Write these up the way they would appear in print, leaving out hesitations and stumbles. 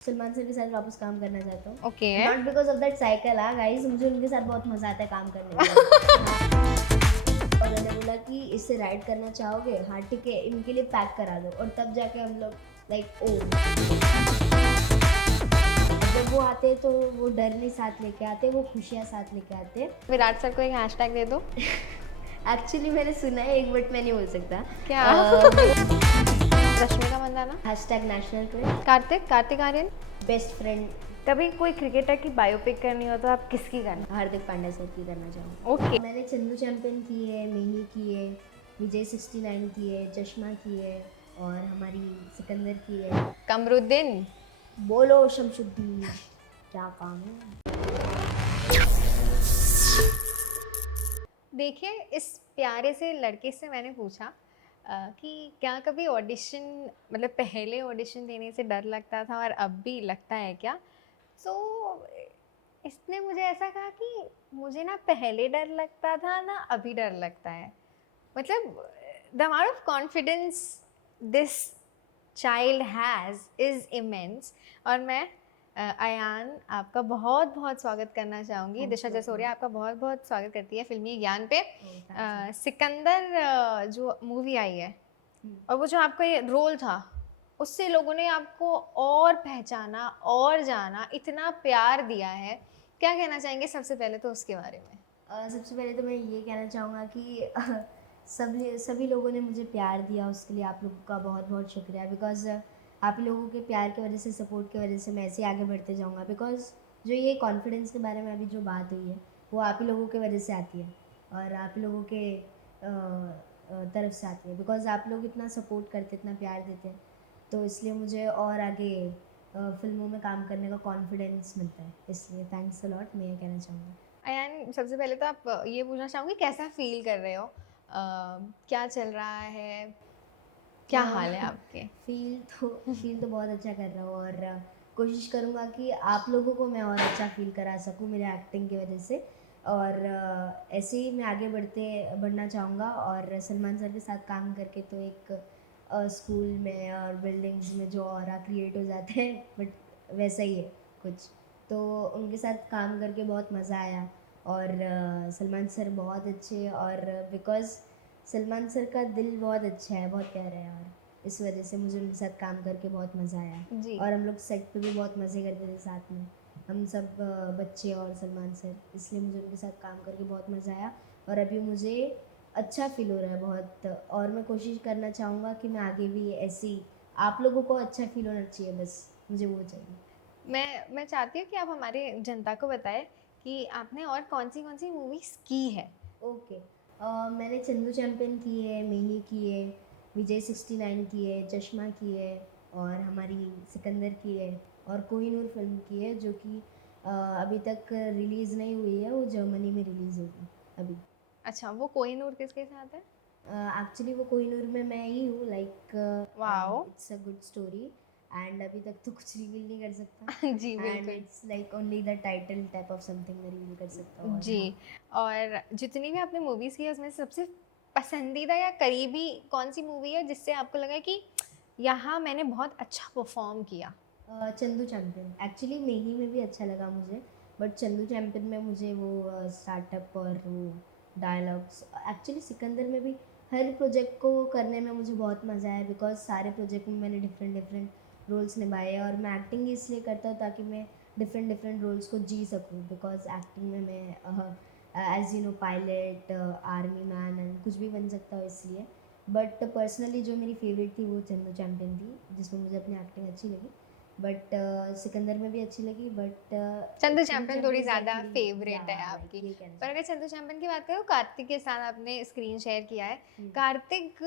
Salman sir के साथ वापस काम करना चाहता हूँ। Okay not because of that cycle guys, मुझे उनके साथ बहुत मजा आता है काम करने में। और मैंने बोला कि इससे राइड करना चाहोगे, हाँ ठीक है, इनके लिए पैक करा दो। और तब जाके हम लोग लाइक ओ, जब वो आते तो वो डर नहीं साथ लेके आते, वो खुशियाँ साथ लेके आते। विराट सर को एक हैशटैग दे दो। एक्चुअली मैंने सुना है एक, बट मैं नहीं बोल सकता क्या? Rashmika Mandanna, hashtag national trend. Kartik Aaryan. Best friend कभी कोई क्रिकेटर की बायोपिक करनी हो तो आप किसकी करना? हार्दिक पांड्या सर की करना चाहूँगी। ओके। मैंने चंदू चैंपियन की है, मेही की है, विजय 69 की है, चश्मा की है, और हमारी सिकंदर की है। कमरुद्दीन। बोलो शमशुद्दीन, क्या काम है। देखिए, इस प्यारे से लड़के से मैंने पूछा कि क्या कभी ऑडिशन, मतलब पहले ऑडिशन देने से डर लगता था और अब भी लगता है क्या? सो इसने मुझे ऐसा कहा कि मुझे ना पहले डर लगता था ना अभी डर लगता है। मतलब the amount of confidence this child has is immense. और मैं अयान आपका बहुत बहुत स्वागत करना चाहूँगी। दिशा जसोरिया आपका बहुत बहुत स्वागत करती है फिल्मी ज्ञान पे। सिकंदर जो मूवी आई है और वो जो आपका ये रोल था, उससे लोगों ने आपको और पहचाना और जाना, इतना प्यार दिया है। क्या कहना चाहेंगे सबसे पहले तो उसके बारे में? सबसे पहले तो मैं ये कहना चाहूँगा कि सभी लोगों ने मुझे प्यार दिया, उसके लिए आप लोगों का बहुत बहुत शुक्रिया। बिकॉज आप लोगों के प्यार की वजह से, सपोर्ट की वजह से मैं ऐसे आगे बढ़ते जाऊँगा। बिकॉज जो ये कॉन्फिडेंस के बारे में अभी जो बात हुई है, वो आप ही लोगों की वजह से आती है और आप लोगों के तरफ से आती है। बिकॉज आप लोग इतना सपोर्ट करते, इतना प्यार देते हैं, तो इसलिए मुझे और आगे फिल्मों में काम करने का कॉन्फिडेंस मिलता है। इसलिए थैंक्स अ लॉट, मैं ये कहना चाहूँगी। अयान, सबसे पहले तो आप ये पूछना चाहूँगी कैसा फील कर रहे हो? क्या चल रहा है? क्या हाल है आपके? फील तो बहुत अच्छा कर रहा हूँ और कोशिश करूँगा कि आप लोगों को मैं और अच्छा फील करा सकूँ मेरे एक्टिंग की वजह से। और ऐसे ही मैं आगे बढ़ना चाहूँगा। और सलमान सर के साथ काम करके तो एक स्कूल में और बिल्डिंग्स में जो ऑरा क्रिएट हो जाते हैं, बट वैसा ही है कुछ। तो उनके साथ काम करके बहुत मज़ा आया। और सलमान सर बहुत अच्छे, और बिकॉज़ सलमान सर का दिल बहुत अच्छा है, बहुत प्यारा है, और इस वजह से मुझे उनके साथ काम करके बहुत मज़ा आया। जी। और हम लोग सेट पे भी बहुत मज़े करते थे साथ में, हम सब बच्चे और सलमान सर, इसलिए मुझे उनके साथ काम करके बहुत मज़ा आया। और अभी मुझे अच्छा फील हो रहा है बहुत, और मैं कोशिश करना चाहूँगा कि मैं आगे भी ऐसी, आप लोगों को अच्छा फील होना चाहिए, बस मुझे वो चाहिए। मैं चाहती हूँ कि आप हमारे जनता को बताएं कि आपने और कौन सी मूवीज़ की है। ओके, मैंने चंदू चैंपियन की है, मेही की है, विजय 69 की है, चश्मा की है, और हमारी सिकंदर की है, और कोहिनूर फिल्म की है, जो कि अभी तक रिलीज़ नहीं हुई है, वो जर्मनी में रिलीज़ होगी अभी। अच्छा, वो कोहिनूर किसके साथ है? एक्चुअली वो कोहिनूर में मैं ही हूँ, like wow. It's a good story, and अभी तक तो कुछ रिवील नहीं कर सकता। जी एंड बिल्कुल। It's like only the title type of something मैं रिवील कर सकता हूँ। जी। और जितनी भी आपने मूवीज़ की है उसमें से सबसे पसंदीदा या करीबी कौन सी मूवी है जिससे आपको लगा कि यहाँ मैंने बहुत अच्छा परफॉर्म किया? चंदू चैंपियन, एक्चुअली मेही में भी अच्छा लगा मुझे, बट चंदू चैंपियन में मुझे वो स्टार्टअप और वो डायलॉग्स, एक्चुअली सिकंदर में भी हर प्रोजेक्ट को करने में मुझे बहुत मज़ा आया। बिकॉज सारे प्रोजेक्ट में मैंने डिफरेंट डिफरेंट रोल्स निभाए, और मैं एक्टिंग इसलिए करता हूँ ताकि मैं डिफरेंट डिफरेंट रोल्स को जी सकूँ। बिकॉज एक्टिंग में मैं as you know pilot, army man and कुछ भी बन सकता हूँ, इसलिए। बट पर्सनली जो मेरी फेवरेट थी वो चंदू चैंपियन थी, जिसमें मुझे अपनी एक्टिंग अच्छी लगी। बट सिकंदर में भी अच्छी लगी, बट चंदू चैंपियन थोड़ी ज़्यादा फेवरेट है आपकी। ये कहना पर अगर चंदू चैंपियन की बात करो, कार्तिक के साथ आपने स्क्रीन शेयर किया है। कार्तिक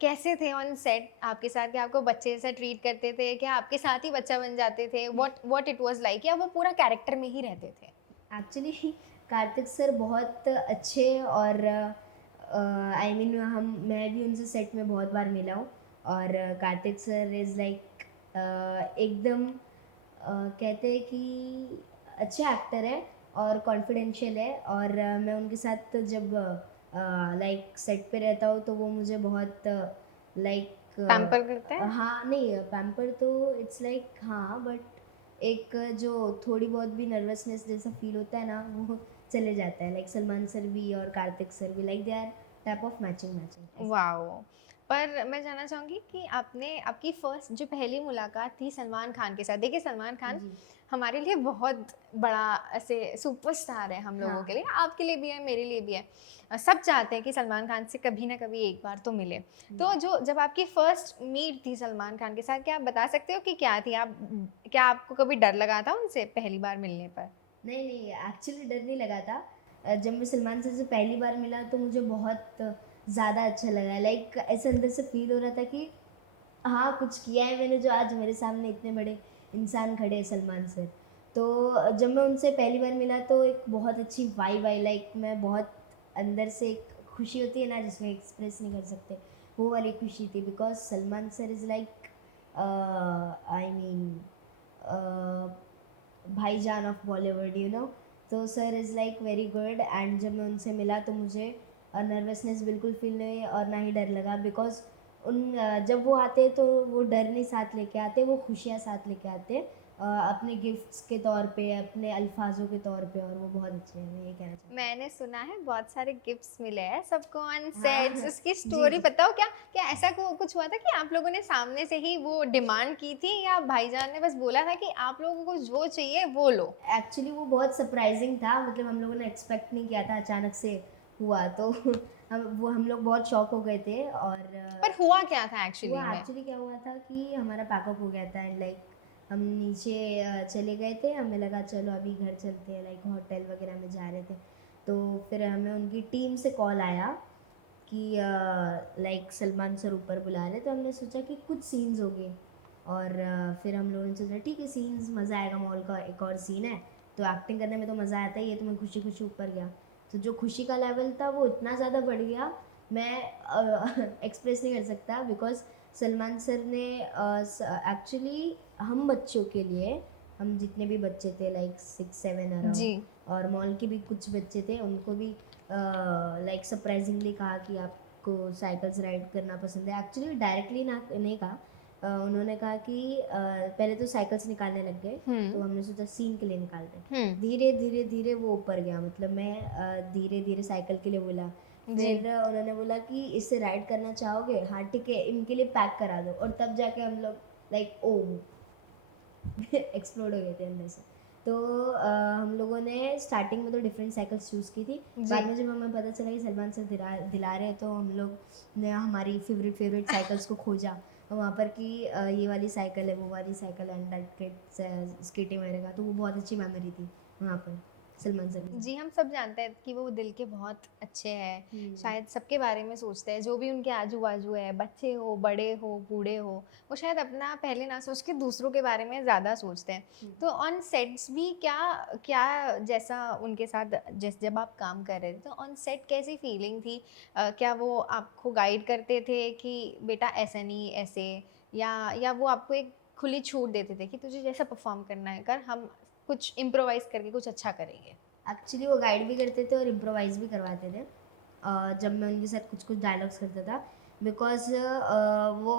कैसे थे ऑन सेट आपके साथ? क्या आपको बच्चे जैसा ट्रीट करते थे? क्या आपके साथ ही बच्चा बन जाते थे? What it was like? या वो पूरा कैरेक्टर में ही रहते थे? एक्चुअली कार्तिक सर बहुत अच्छे, और आई मीन मैं भी उनसे सेट में बहुत बार मिला हूँ। और कार्तिक सर इज़ लाइक एकदम कहते हैं कि अच्छे एक्टर है और कॉन्फिडेंशियल है। और मैं उनके साथ जब लाइक सेट पे रहता हूँ तो वो मुझे बहुत लाइक पैम्पर करते हैं? हाँ नहीं, पैम्पर तो इट्स लाइक हाँ, बट एक जो थोड़ी बहुत भी नर्वसनेस जैसा फील होता है ना, वो चले जाता है। लाइक सलमान सर भी और कार्तिक सर भी, like they are type of matching matching. Wow! पर मैं जानना चाहूँगी कि आपने आपकी फर्स्ट जो पहली मुलाकात थी सलमान खान के साथ, देखिए सलमान खान जी हमारे लिए बहुत बड़ा ऐसे सुपरस्टार है हम लोगों के हाँ। लिए, आपके लिए भी है, मेरे लिए भी है। सब चाहते हैं कि सलमान खान से कभी ना कभी एक बार तो मिले। तो जो जब आपकी फर्स्ट मीट थी सलमान खान के साथ, क्या आप बता सकते हो कि क्या थी? क्या आपको कभी डर लगा था उनसे पहली बार मिलने पर? नहीं नहीं, एक्चुअली डर नहीं लगा था। जब मैं सलमान सर से पहली बार मिला तो मुझे बहुत ज़्यादा अच्छा लगा। लाइक ऐसे अंदर से फील हो रहा था कि हाँ, कुछ किया है मैंने, जो आज मेरे सामने इतने बड़े इंसान खड़े हैं, सलमान सर। तो जब मैं उनसे पहली बार मिला तो एक बहुत अच्छी वाइब आई। लाइक मैं बहुत अंदर से एक खुशी होती है ना, जिसमें एक्सप्रेस नहीं कर सकते, वो वाली खुशी थी। Because Salman sir is like I mean भाईजान ऑफ बॉलीवुड, यू नो। तो sir is like very good. And जब मैं उनसे मिला तो मुझे नर्वसनेस बिल्कुल फील नहीं और ना ही डर लगा। बिकॉज जब वो आते तो वो डर नहीं साथ लेके आते, वो खुशियाँ साथ लेके आते, अपने गिफ्ट्स के तौर पे, अपने अल्फाजों के तौर पे। और वो बहुत अच्छे हैं, मैं ये कहना चाहती मैंने सुना है बहुत सारे गिफ्ट्स मिले हैं सबको ऑन हूँ। सेट्स, हाँ उसकी जी स्टोरी जी। बताओ। क्या क्या ऐसा कुछ हुआ था कि आप लोगों ने सामने से ही वो डिमांड की थी, या भाईजान ने बस बोला था कि आप लोगों को जो चाहिए वो लो? एक्चुअली वो बहुत सरप्राइजिंग था, मतलब हम लोगों ने एक्सपेक्ट नहीं किया था, अचानक से हुआ तो हम लोग बहुत शॉक हो गए थे। और पर हुआ क्या था एक्चुअली हुआ में? एक्चुअली क्या हुआ था कि हमारा पैकअप हो गया था। एंड लाइक हम नीचे चले गए थे, हमें लगा चलो अभी घर चलते हैं, लाइक होटल वगैरह में जा रहे थे। तो फिर हमें उनकी टीम से कॉल आया कि लाइक सलमान सर ऊपर बुला रहे। तो हमने सोचा कि कुछ सीन्स हो गए। और फिर हम लोगों ने सोचा ठीक है, सीन्स मज़ा आएगा, मॉल का एक और सीन है तो एक्टिंग करने में तो मज़ा आता ही है। तो मैं खुशी खुशी ऊपर गया। तो जो खुशी का लेवल था वो इतना ज़्यादा बढ़ गया, मैं एक्सप्रेस नहीं कर सकता। बिकॉज सलमान सर ने एक्चुअली हम बच्चों के लिए, हम जितने भी बच्चे थे लाइक 6-7 जी। अराउंड, और मॉल के भी कुछ बच्चे थे, उनको भी लाइक सरप्राइजिंगली कहा कि आपको साइकिल्स राइड करना पसंद है। एक्चुअली डायरेक्टली ना नहीं कहा, उन्होंने कहा कि पहले तो साइकिल्स निकालने लग गए। तो हमने सोचा सीन के लिए निकालते हैं। धीरे धीरे धीरे वो ऊपर गया, मतलब मैं धीरे धीरे साइकिल के लिए बोला। जी। फिर उन्होंने बोला कि इससे राइड करना चाहोगे, हाँ ठीक है, इनके लिए पैक करा दो। और तब जाके हम लोग लाइक ओ एक्सप्लोड हो गए थे अंदर से। तो हम लोगों ने स्टार्टिंग में तो डिफरेंट साइकिल्स चूज़ की थी। जी। बाद में जब हमें पता चला कि सलमान सर दिला रहे हैं, तो हम लोग ने हमारी फेवरेट साइकिल्स को खोजा वहाँ पर कि ये वाली साइकिल है, वो वाली साइकिल, एंड दैट स्केटिंग वगैरह का। तो वो बहुत अच्छी मेमोरी थी वहाँ पर सलमान सर के जी, हम सब जानते हैं कि वो दिल के बहुत अच्छे हैं, साथ। शायद सबके बारे में सोचते हैं, जो भी उनके आजू-बाजू है, बच्चे हो, बड़े हो, बूढ़े हो, वो शायद अपना पहले ना सोच के दूसरों के बारे में ज़्यादा सोचते हैं। तो ऑन सेट्स भी क्या क्या जैसा उनके साथ जब आप काम कर रहे थे, तो ऑन सेट कैसी फीलिंग थी? क्या वो आपको गाइड करते थे कि बेटा ऐसा नहीं, ऐसे, या वो आपको एक खुली छूट देते थे कि तुझे जैसा परफ़ॉर्म करना है कर, हम कुछ इम्प्रोवाइज़ करके कुछ अच्छा करेंगे? एक्चुअली वो गाइड भी करते थे और इम्प्रोवाइज़ भी करवाते थे जब मैं उनके साथ कुछ कुछ डायलॉग्स करता था। बिकॉज वो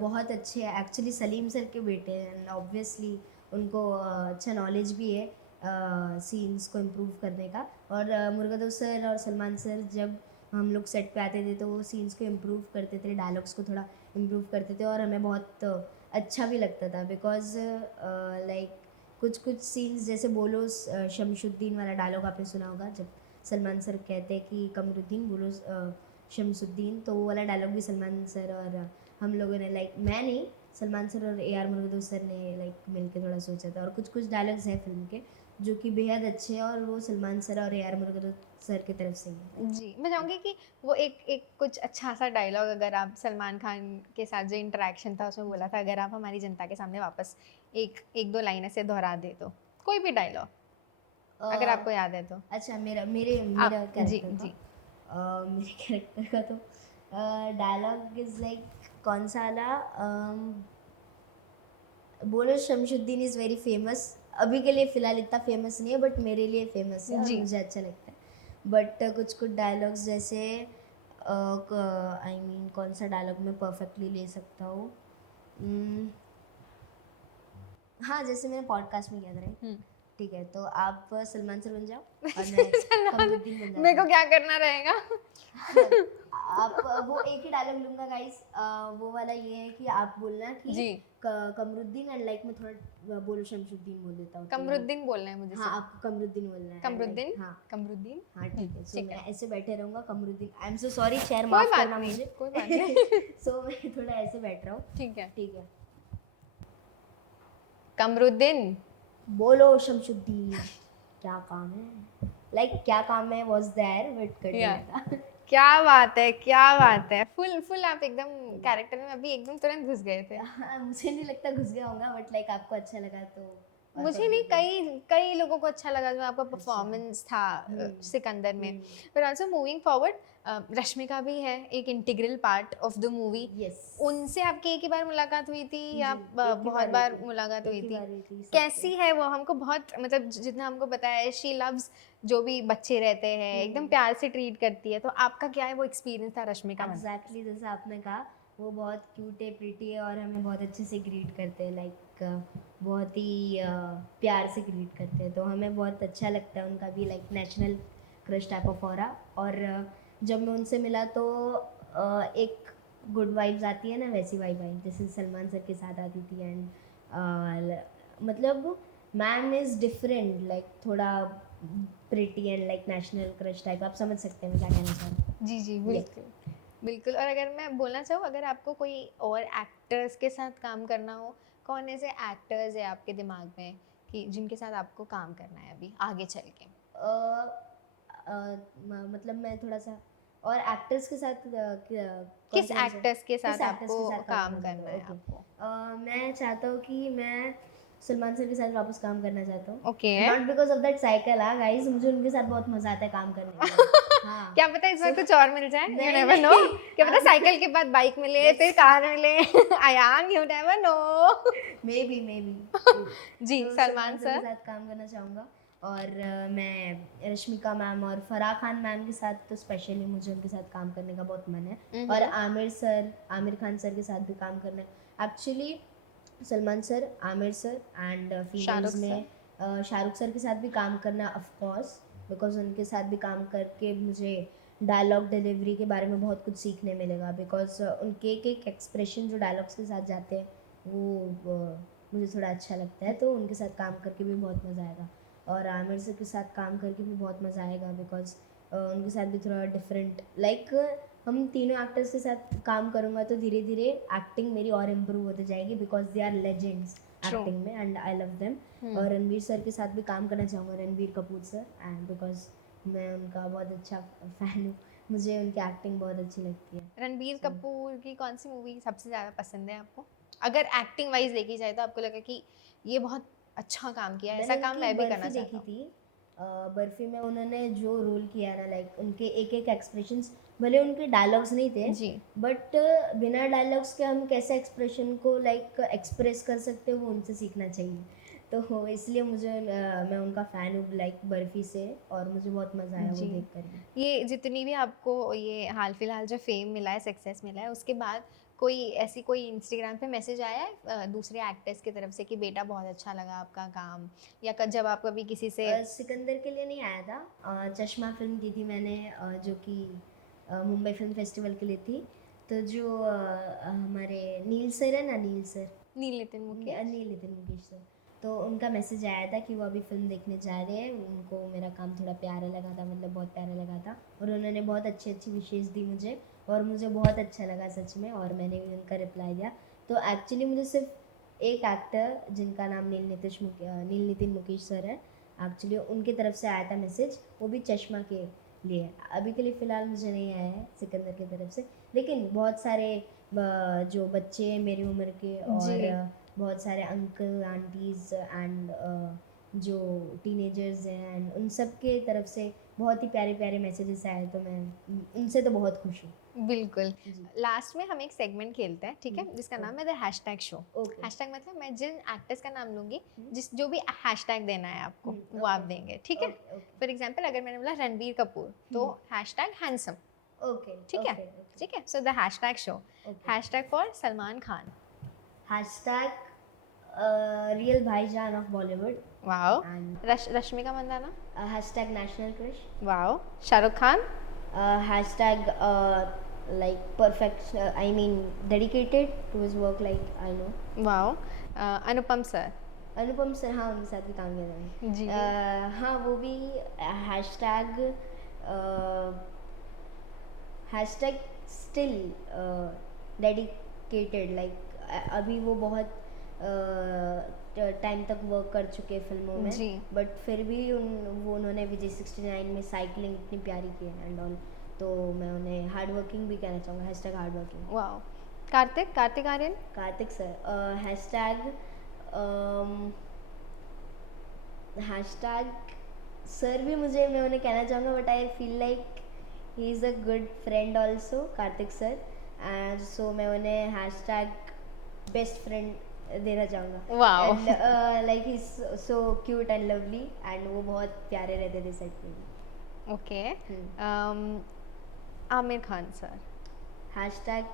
बहुत अच्छे हैं एक्चुअली, सलीम सर के बेटे हैं, एंड ऑब्वियसली उनको अच्छा नॉलेज भी है सीन्स को इम्प्रूव करने का। और मुर्गदो सर और सलमान सर जब हम लोग सेट पे आते थे तो वो सीन्स को इम्प्रूव करते थे, डायलॉग्स को थोड़ा इम्प्रूव करते थे, और हमें बहुत अच्छा भी लगता था। बिकॉज लाइक कुछ कुछ सीन्स जैसे बोलो शमशुद्दीन वाला डायलॉग आपने सुना होगा, जब सलमान सर कहते हैं कि कमरुद्दीन बोलो शमशुद्दीन, तो वो वाला डायलॉग भी सलमान सर और हम लोगों ने, लाइक मैं नहीं, सलमान सर और ए आर मुरुगदो सर ने लाइक मिलके थोड़ा सोचा था। और कुछ कुछ डायलॉग्स हैं फिल्म के जो कि बेहद अच्छे हैं, और वो सलमान सर और ए आर मुरुगदो सर की तरफ से ही है। जी, मैं चाहूँगी कि वो एक एक कुछ अच्छा-सा डायलॉग अगर आप सलमान खान के साथ जो इंटरैक्शन था उसमें बोला था, अगर आप हमारी जनता के सामने वापस एक 1-2 लाइन ऐसे दोहरा दें तो? कोई भी डायलॉग, अ, अगर आपको याद है तो? अच्छा, मेरा मेरे मेरा आप जी, कैरेक्टर का जी। मेरे कैरेक्टर का तो डायलॉग इज़ लाइक कौन सा वाला, बोलो शमशुद्दीन इज़ वेरी फेमस। अभी के लिए फ़िलहाल इतना फेमस नहीं है, बट मेरे लिए फेमस है और जी। मुझे अच्छा लगता है। बट कुछ कुछ डायलॉग्स जैसे आई मीन कौन सा डायलॉग मैं परफेक्टली ले सकता हूँ? हाँ, जैसे मैंने पॉडकास्ट में किया था राइट, ठीक है, तो आप सलमान सर बन जाओ और मैं कमरुद्दीन बन मेरे को जाता क्या करना रहेगा? हूँ। आप वो एक ही डायलॉग लूंगा गाइस, वो वाला ये है कि आप बोलना कि जी। कमरुद्दीन एंड लाइक मैं थोड़ा बोलूँ शमशुद्दीन बोल देता हूँ, तो कमरुद्दीन बोलना है मुझे हाँ सिर्फ। आपको कमरुद्दीन बोलना है कमरुद्दीन, हाँ कमरुद्दीन। हाँ ठीक है। सो ठीक मैं है, ऐसे बैठे रहूँगा Kamruddin, I am so sorry, share कोई माफ बात करना नहीं, मुझे। कोई बात नहीं। सो मैं थोड़ा ऐसे बैठ रहा हूँ, ठीक है। ठीक है। कमरुद्दीन, बोलो शमशुद्दीन, क्या काम है, लाइक क्या काम है वाज देयर बट कट या गया था। क्या बात है, क्या बात है, फुल फुल आप एकदम कैरेक्टर में अभी एकदम तुरंत घुस गए थे। हाँ, मुझे नहीं लगता घुस गया होगा, बट लाइक आपको अच्छा लगा तो और मुझे नहीं, public को- कई कई लोगों को अच्छा लगा जो आपका परफॉर्मेंस था सिकंदर में। But also moving forward, Rashmika भी है एक integral part of the movie. Yes, उनसे आपकी एक ही बार मुलाकात हुई थी या जी, एक ही बहुत बार बार हुई थी, मुलाकात हुई एक ही थी? बार हुई थी सबसे। कैसी है वो? हमको बहुत मतलब जितना हमको पता है शी लव्स जो भी बच्चे रहते हैं, एकदम प्यार से ट्रीट करती है। तो आपका क्या है वो एक्सपीरियंस था रश्मिका में? एग्जैक्टली जैसा आपने कहा, वो बहुत क्यूट है, प्रीटी है और हमें बहुत अच्छे से ग्रीट करते हैं, लाइक बहुत ही प्यार से ग्रीट करते हैं, तो हमें बहुत अच्छा लगता है उनका भी like national crush type of aura. और जब मैं उनसे मिला तो एक गुड वाइब्स आती है ना, वैसी वाइब आई जैसे सलमान सर के साथ आती थी। एंड मतलब मैम इज़ डिफरेंट, लाइक थोड़ा pretty and like national crush type, आप समझ सकते हैं मैं क्या कहना चाह रही हूँ। जी जी बिल्कुल बिल्कुल। और अगर मैं बोलना चाहूँ, अगर आपको कोई और एक्टर्स के साथ काम करना हो, कौन ऐसे एक्टर्स है आपके दिमाग में कि जिनके साथ आपको काम करना है अभी आगे चल के? मतलब मैं थोड़ा सा और एक्टर्स के साथ किस एक्टर्स के साथ आपको काम करना करना है ओके। आपको? मैं चाहता हूँ कि मैं सलमान सर के साथ वापस काम करना चाहता हूँ। Okay. Not because of that cycle, हाँ गाइस, मुझे उनके साथ बहुत मजा आता है काम करने में। हाँ क्या पता इस बार कुछ और मिल जाए, यू नहीं, नेवर नो। नहीं। क्या पता साइकिल के बाद बाइक मिले, फिर कार मिले। Ayaan, you never know. May be जी, तो सलमान के सर। साथ काम करना चाहूँगा। और मैं रश्मिका मैम और फराह खान मैम के साथ तो स्पेशली मुझे उनके साथ काम करने का बहुत मन है। और आमिर खान सर के साथ भी काम करना है actually. Salman sir, Aamir sir and females में शाहरुख सर के साथ भी काम करना ऑफ कोर्स, बिकॉज उनके साथ भी काम करके मुझे डायलॉग डिलीवरी के बारे में बहुत कुछ सीखने मिलेगा, बिकॉज उनके एक एक्सप्रेशन जो डायलॉग्स के साथ जाते हैं वो मुझे थोड़ा अच्छा लगता है, तो उनके साथ काम करके भी बहुत मज़ा आएगा। और आमिर सर के साथ काम करके भी बहुत मज़ा आएगा, बिकॉज उनके साथ भी थोड़ा डिफरेंट लाइक हम तीनों एक्टर्स के साथ काम करूँगा तो धीरे धीरे एक्टिंग मेरी और इम्प्रूव होती जाएगी, because they are legends acting में एंड आई लव देम। और रणवीर सर के साथ भी काम करना चाहूँगा, Ranveer Kapoor sir, and because मैं उनका बहुत अच्छा फ़ैन हूँ, मुझे उनकी एक्टिंग बहुत अच्छी लगती है। रणबीर कपूर की कौन सी मूवी सबसे ज़्यादा पसंद है आपको? अगर एक्टिंग वाइज देखी जाए तो आपको लगा कि ये बहुत अच्छा काम किया, ऐसा काम मैं भी करना चाहता हूँ? थी बर्फी में उन्होंने जो रोल किया ना, लाइक उनके एक एक एक्सप्रेशंस, भले उनके डायलॉग्स नहीं थे जी। बट बिना डायलॉग्स के हम कैसे एक्सप्रेशन को लाइक एक्सप्रेस कर सकते हैं वो उनसे सीखना चाहिए। तो इसलिए मुझे मैं उनका फ़ैन हूँ लाइक बर्फी से, और मुझे बहुत मज़ा आया वो देख कर। ये जितनी भी आपको ये हाल फिलहाल जो फेम मिला है, सक्सेस मिला है, उसके बाद कोई इंस्टाग्राम पे मैसेज आया है दूसरे एक्टर्स की तरफ से कि बेटा बहुत अच्छा लगा आपका काम, या जब आप कभी किसी से? सिकंदर के लिए नहीं आया था, चश्मा फिल्म की थी मैंने, जो कि मुंबई फिल्म फेस्टिवल के लिए थी। तो जो हमारे नील सर है ना, नील नितिन मुकेश। नील नितिन मुकेश सर, तो उनका मैसेज आया था कि वो अभी फिल्म देखने जा रहे हैं, उनको मेरा काम थोड़ा प्यारा लगा था, मतलब बहुत प्यारा लगा था, और उन्होंने बहुत अच्छी अच्छी विशेष दी मुझे, और मुझे बहुत अच्छा लगा सच में, और मैंने भी उनका रिप्लाई दिया। तो एक्चुअली मुझे सिर्फ एक एक्टर जिनका नाम नील नितिन मुकेश सर है, एक्चुअली उनकी तरफ से आया था मैसेज, वो भी चश्मा के लिए। अभी के लिए फ़िलहाल मुझे नहीं आया है सिकंदर की तरफ से, लेकिन बहुत सारे जो बच्चे हैं मेरी उम्र के, और बहुत सारे अंकल आंटीज़ एंड जो टीनेजर्स हैं, एंड उन सब के तरफ से बहुत ही प्यारे प्यारे मैसेजेस आए, तो मैं उनसे तो बहुत खुश हूँ। बिल्कुल। लास्ट में हम एक सेगमेंट खेलते हैं, ठीक है, जिसका नाम है द हैशटैग शो। हैशटैग मतलब मैं जिन एक्टर्स का नाम लूंगी, जो भी हैशटैग देना है आपको वो आप देंगे, ठीक है? फॉर एग्जांपल अगर मैंने बोला रणबीर कपूर तो हैशटैग हैंडसम, ओके ठीक है, ठीक है. So the hashtag show, hashtag for Salman Khan. Hashtag real Bhaijaan of Bollywood. Wow. And Rashmika Mandanna. Hashtag national crush. Wow. Shahrukh Khan. Hashtag like perfect, I mean dedicated to his work, like I know. Wow. Anupam sir. Anupam sir, हाँ उनके साथ भी काम किया मैंने जी. हाँ वो भी hashtag hashtag still dedicated, like अभी वो बहुत टाइम तक वर्क कर चुके हैं फिल्मों में जी. बट फिर भी वो उन्होंने विजय 69 में साइकिलिंग इतनी प्यारी की है एंड ऑल, तो मैं उन्हें हार्ड वर्किंग भी कहना चाहूँगा. Hashtag hard working. Wow. Kartik Aaryan. Kartik sir. Hashtag hashtag sir भी मुझे, मैं उन्हें कहना चाहूँगा but I feel like he is a good friend also, Kartik sir. And so मैं उन्हें हैशटैग बेस्ट फ्रेंड देना चाहूँगा. Wow. And like he is so cute and lovely and वो बहुत प्यारे रहते थे सेट पे भी. Okay. Aamir Khan sir. Hashtag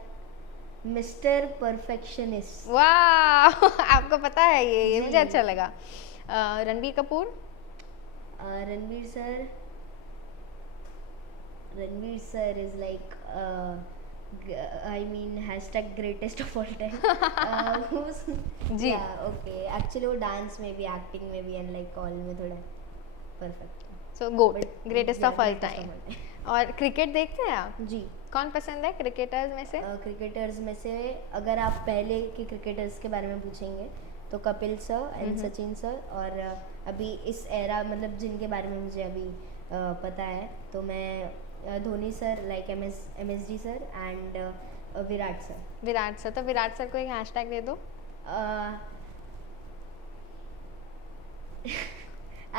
mister perfectionist. वाह. आपको पता है ये जी. मुझे अच्छा लगा. Ranbir Kapoor. Ranveer sir is like I mean hashtag greatest of all time. जी. ओके एक्चुअली वो डांस में भी, एक्टिंग में भी एंड लाइक ऑल में थोड़ा perfect. So GOAT, greatest of all time. और क्रिकेट देखते हैं आप? जी. कौन पसंद है क्रिकेटर्स में से? क्रिकेटर्स में से अगर आप पहले के क्रिकेटर्स के बारे में पूछेंगे तो Kapil sir and Sachin sir, और अभी इस एरा मतलब जिनके बारे में मुझे अभी पता है तो मैं Dhoni sir, like MSD sir and Virat sir. Virat sir. तो विराट सर को एक हैशटैग दे दो.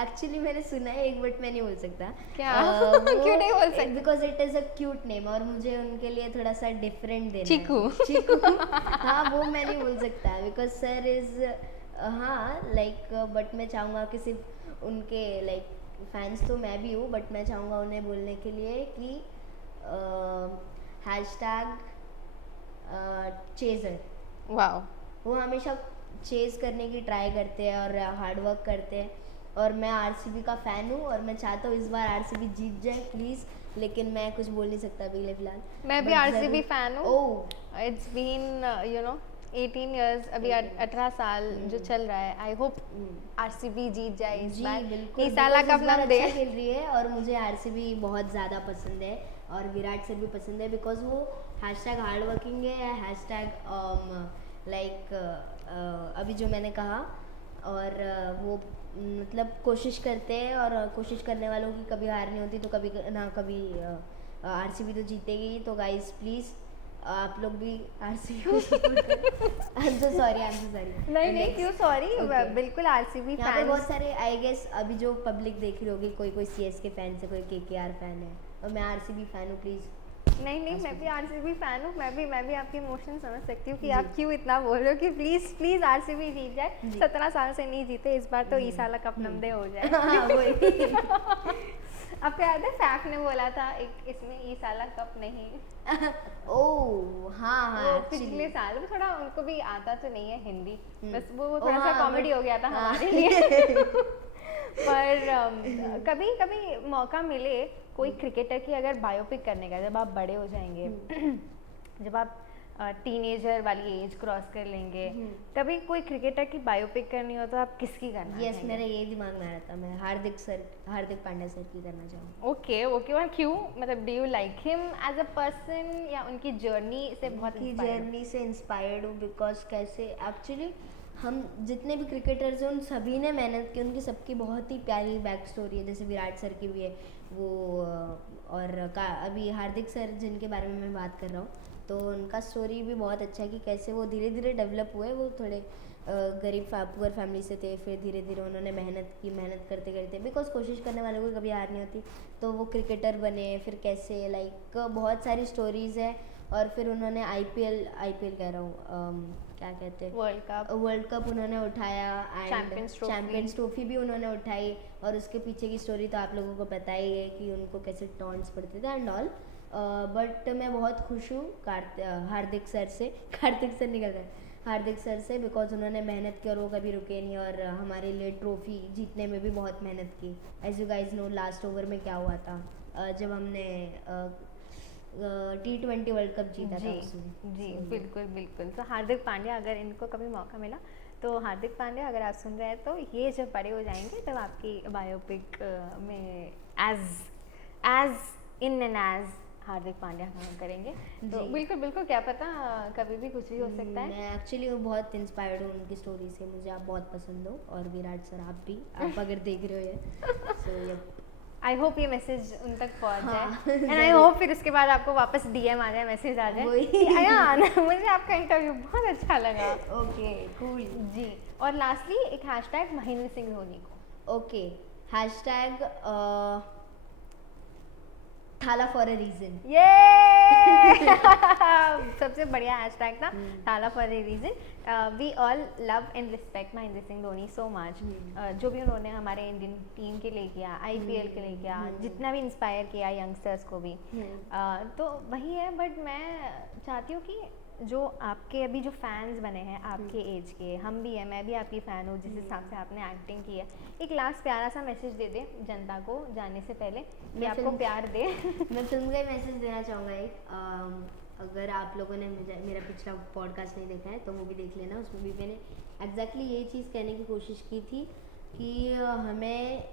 एक्चुअली मैंने सुना है एक बट मैं नहीं बोल सकता. क्या? क्यों नहीं बोल सकते? Because it is a cute name और मुझे उनके लिए थोड़ा सा डिफरेंट देना चीकू. है. चीकू. हाँ वो मैं नहीं बोल सकता बिकॉज सर इज़ हाँ लाइक, बट मैं चाहूँगा कि सिर्फ उनके लाइक फैंस तो मैं भी हूँ बट मैं चाहूँगा उन्हें बोलने के लिए कि हैशटैग चेजर. वाओ. वो हमेशा चेज करने की ट्राई करते हैं और हार्ड वर्क करते हैं, और मैं RCB का फ़ैन हूँ और मैं चाहता हूँ इस बार RCB जीत जाए प्लीज़, लेकिन मैं कुछ बोल नहीं सकता अभी फिलहाल. मैं भी RCB फ़ैन हूँ. ओह. इट्स बीन 18 years, अभी 18 साल जो चल रहा है. आई होप RCB जीत जाए इस बार. बिल्कुल. इस साल कप ना दे. अच्छा खेल रही है और मुझे RCB बहुत ज़्यादा पसंद है और विराट सर भी पसंद है बिकॉज वो हैशटैग हार्ड वर्किंग है या हैशटैग लाइक अभी जो मैंने कहा, और वो मतलब कोशिश करते हैं और कोशिश करने वालों की कभी हार नहीं होती, तो कभी ना कभी RCB तो जीतेगी. तो गाइस प्लीज़ आप लोग भी RCB को सपोर्ट करो. I am so sorry. नहीं क्यों सॉरी. बिल्कुल RCB यहाँ पे बहुत सारे आई गेस अभी जो पब्लिक देख रही होगी, कोई CSK फैन है, कोई KKR फैन है और मैं RCB फैन हूँ. प्लीज़. नहीं मैं भी RCB फैन हूँ. मैं भी आपके इमोशन समझ सकती हूँ कि आप क्यों इतना बोल रहे हो कि प्लीज RCB जीत जाए. 17 साल से नहीं जीते, इस बार तो इस साल कप नमदे हो जाए. आपको याद है फैफ ने बोला था एक इसमें ई साला कप नहीं. ओह हाँ. पिछले साल थोड़ा उनको भी आता तो नहीं है हिंदी, बस वो थोड़ा सा कॉमेडी हो गया था हमारे लिए. पर कभी कभी मौका मिले कोई क्रिकेटर की अगर बायोपिक करने का, जब आप बड़े हो जाएंगे, जब आप टीनेजर वाली एज क्रॉस कर लेंगे, कभी कोई क्रिकेटर की बायोपिक करनी हो तो आप किसकी करना चाहेंगे? यस, मेरे ये दिमाग में आ रहा था, मैं हार्दिक पांड्या सर की करना चाहूँगी. ओके और क्यों? मतलब do you like him as a person या उनकी जर्नी से बहुत जर्नी से इंस्पायर्ड हूँ बिकॉज कैसे एक्चुअली हम जितने भी क्रिकेटर्स हैं उन सभी ने मेहनत की, उनकी सबकी बहुत ही प्यारी बैक स्टोरी है. जैसे विराट सर की भी है वो, और अभी हार्दिक सर जिनके बारे में मैं बात कर रहा हूँ, तो उनका स्टोरी भी बहुत अच्छा है कि कैसे वो धीरे धीरे डेवलप हुए. वो थोड़े गरीब पुअर फैमिली से थे, फिर धीरे धीरे उन्होंने मेहनत करते करते, बिकॉज कोशिश करने वालों को कभी हार नहीं होती, तो वो क्रिकेटर बने. फिर कैसे लाइक बहुत सारी स्टोरीज़ है. और फिर उन्होंने IPL कह रहा हूँ, क्या कहते हैं, वर्ल्ड कप उन्होंने उठाया एंड चैंपियंस ट्रॉफी भी उन्होंने उठाई. और उसके पीछे की स्टोरी तो आप लोगों को पता ही है कि उनको कैसे टॉन्ट्स पड़ते थे एंड ऑल. बट मैं बहुत खुश हूँ हार्दिक सर से कार्तिक सर निकल रहा है, हार्दिक सर से, बिकॉज उन्होंने मेहनत की और वो कभी रुके नहीं, और हमारे लिए ट्रॉफी जीतने में भी बहुत मेहनत की। As you guys know last over में क्या हुआ था, जब हमने T20 वर्ल्ड कप जीता था जी उसमें। जी So, बिल्कुल बिल्कुल। तो हार्दिक पांड्या, अगर इनको कभी मौका मिला तो हार्दिक पांड्या अगर आप सुन रहे हैं तो ये जब बड़े हो जाएंगे तब आपकी बायोपिक में as as in and as Hardik Pandya काम करेंगे। तो जी। बिल्कुल बिल्कुल, क्या पता कभी भी कुछ भी हो सकता है। मैं एक्चुअली बहुत इंस्पायर्ड हूँ उनकी स्टोरी से, मुझे आप बहुत पसंद हो, और विराट सर आप भी, आप अगर देख रहे हो ये, सो यप। आई होप ये मैसेज उन तक पहुंच हाँ, जाए, एंड आई होप फिर उसके बाद आपको वापस डीएम आ जाए, मैसेज आ जाए वही। कि अयान मुझे आपका इंटरव्यू बहुत अच्छा लगा। Okay cool. जी, और लास्टली एक हैशटैग महेंद्र सिंह धोनी को। Okay, hashtag Thala for a reason. ये सबसे बढ़िया हैशटैग था, Thala for a reason. We all love and respect Mahendra Singh Dhoni so much. जो भी उन्होंने हमारे इंडियन टीम के लिए किया, आईपीएल के लिए किया, जितना भी इंस्पायर किया यंगस्टर्स को भी, तो वही है। बट मैं चाहती हूँ कि जो आपके अभी जो फैंस बने हैं आपके एज के, हम भी हैं, मैं भी आपकी फ़ैन हूँ जिस हिसाब से आपने एक्टिंग की है, एक लास्ट प्यारा सा मैसेज दे दे जनता को जाने से पहले कि आपको प्यार दे। मैं फिल्म का ही मैसेज देना चाहूँगा एक, अगर आप लोगों ने मेरा पिछला पॉडकास्ट नहीं देखा है तो वो भी देख लेना, उसमें भी मैंने एग्जैक्टली यही चीज़ कहने की कोशिश की थी कि हमें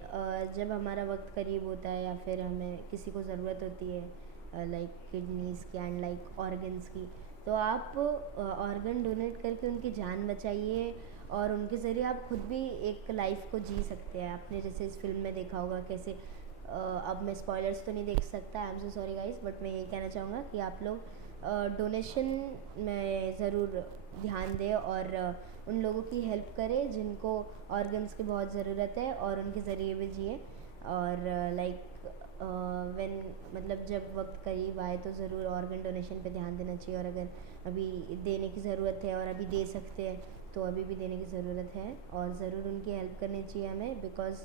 जब हमारा वक्त करीब होता है या फिर हमें किसी को ज़रूरत होती है लाइक किडनीज़ की एंड लाइक ऑर्गन्स की, तो आप ऑर्गन डोनेट करके उनकी जान बचाइए, और उनके ज़रिए आप खुद भी एक लाइफ को जी सकते हैं। आपने जैसे इस फिल्म में देखा होगा कैसे, अब मैं स्पॉयलर्स तो नहीं देख सकता, I am so sorry guys, but मैं ये कहना चाहूँगा कि आप लोग डोनेशन में ज़रूर ध्यान दें, और उन लोगों की हेल्प करें जिनको ऑर्गन्स की बहुत ज़रूरत है, और उनके ज़रिए भी जिए। और लाइक व्हेन मतलब जब वक्त करीब आए तो ज़रूर ऑर्गन डोनेशन पे ध्यान देना चाहिए, और अगर अभी देने की ज़रूरत है और अभी दे सकते हैं तो अभी भी देने की ज़रूरत है, और ज़रूर उनकी हेल्प करनी चाहिए हमें, बिकॉज़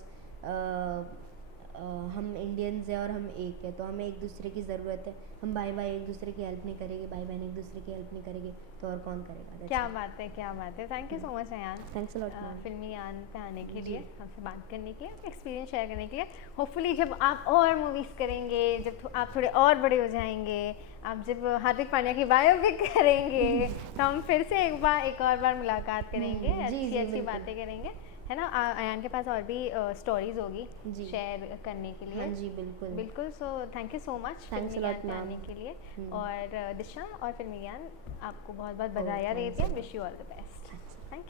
हम इंडियंस हैं और हम एक है, तो हमें एक दूसरे की ज़रूरत है। हम भाई भाई एक दूसरे की हेल्प नहीं करेंगे, भाई बहन एक दूसरे की हेल्प नहीं करेंगे, तो और कौन करेगा। क्या बात है, क्या बात है। Thank you so much Ayaan, thanks a lot Filmygyan पे आने के लिए, हमसे बात करने के लिए, एक्सपीरियंस शेयर करने के लिए। होपफुली जब आप और मूवीज़ करेंगे, जब आप थोड़े और बड़े हो जाएंगे, आप जब हार्दिक पांड्या की बायोपिक करेंगे तो हम फिर से एक और बार मुलाकात करेंगे, अच्छी अच्छी बातें करेंगे, है ना। अयान के पास और भी स्टोरीज होगी शेयर करने के लिए। हाँ जी बिल्कुल बिल्कुल। So thank you so much Filmygyan में आने के लिए, और दिशा और फिल्मीज्ञान आपको बहुत बहुत बधाइयाँ देती हैं। Wish you all the best. Thank you.